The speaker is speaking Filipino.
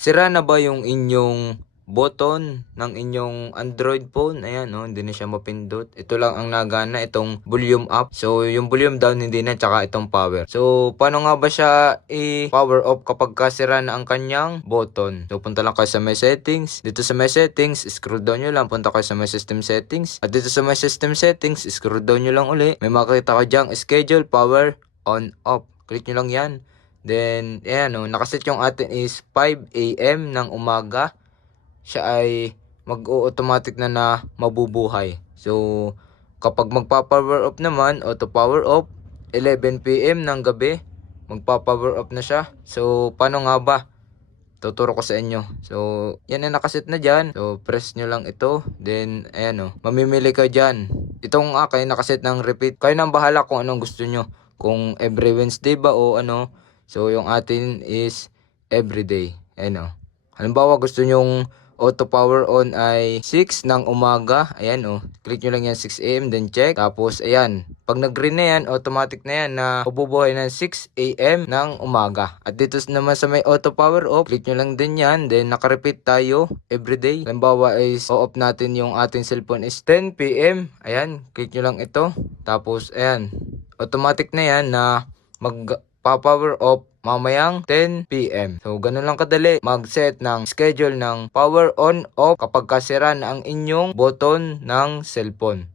Sira na ba yung inyong button ng inyong Android phone? Ayan, oh, hindi na siya mapindot. Ito lang ang nagana, itong volume up. So, yung volume down hindi na, tsaka itong power. So, paano nga ba siya i-power off kapag sira na ang kanyang button? So, punta lang kayo sa my settings. Dito sa my settings, scroll down nyo lang, punta kayo sa my system settings. At dito sa my system settings, scroll down nyo lang uli. May makikita ka dyang schedule power on off. Click nyo lang yan. Then, ayan o, nakaset yung atin is 5 AM ng umaga. Siya ay mag-automatic na mabubuhay. So, kapag magpa-power off naman, auto power off, 11 PM ng gabi, magpa-power off na siya. So, paano nga ba? Tuturo ko sa inyo. So, yan na nakaset na dyan. So, press nyo lang ito. Then, ayan o, mamimili ka dyan. Itong akin nakaset ng repeat. Kayo nang bahala kung anong gusto nyo. Kung every Wednesday ba o ano. So, yung atin is everyday. Ayan o. Halimbawa, gusto nyong auto power on ay 6 ng umaga. Ayan o. Click nyo lang yan 6 AM. Then check. Tapos, ayan. Pag nag-green na yan, automatic na yan na mabubuhay ng 6 AM ng umaga. At dito naman sa may auto power off, click nyo lang din yan. Then, naka-repeat tayo everyday. Halimbawa is o-off natin yung ating cellphone is 10 PM. Ayan. Click nyo lang ito. Tapos, ayan. Automatic na yan na mag-power off mamayang 10 PM. So, ganun lang kadali mag-set ng schedule ng power on off kapag kasira na ang inyong button ng cellphone.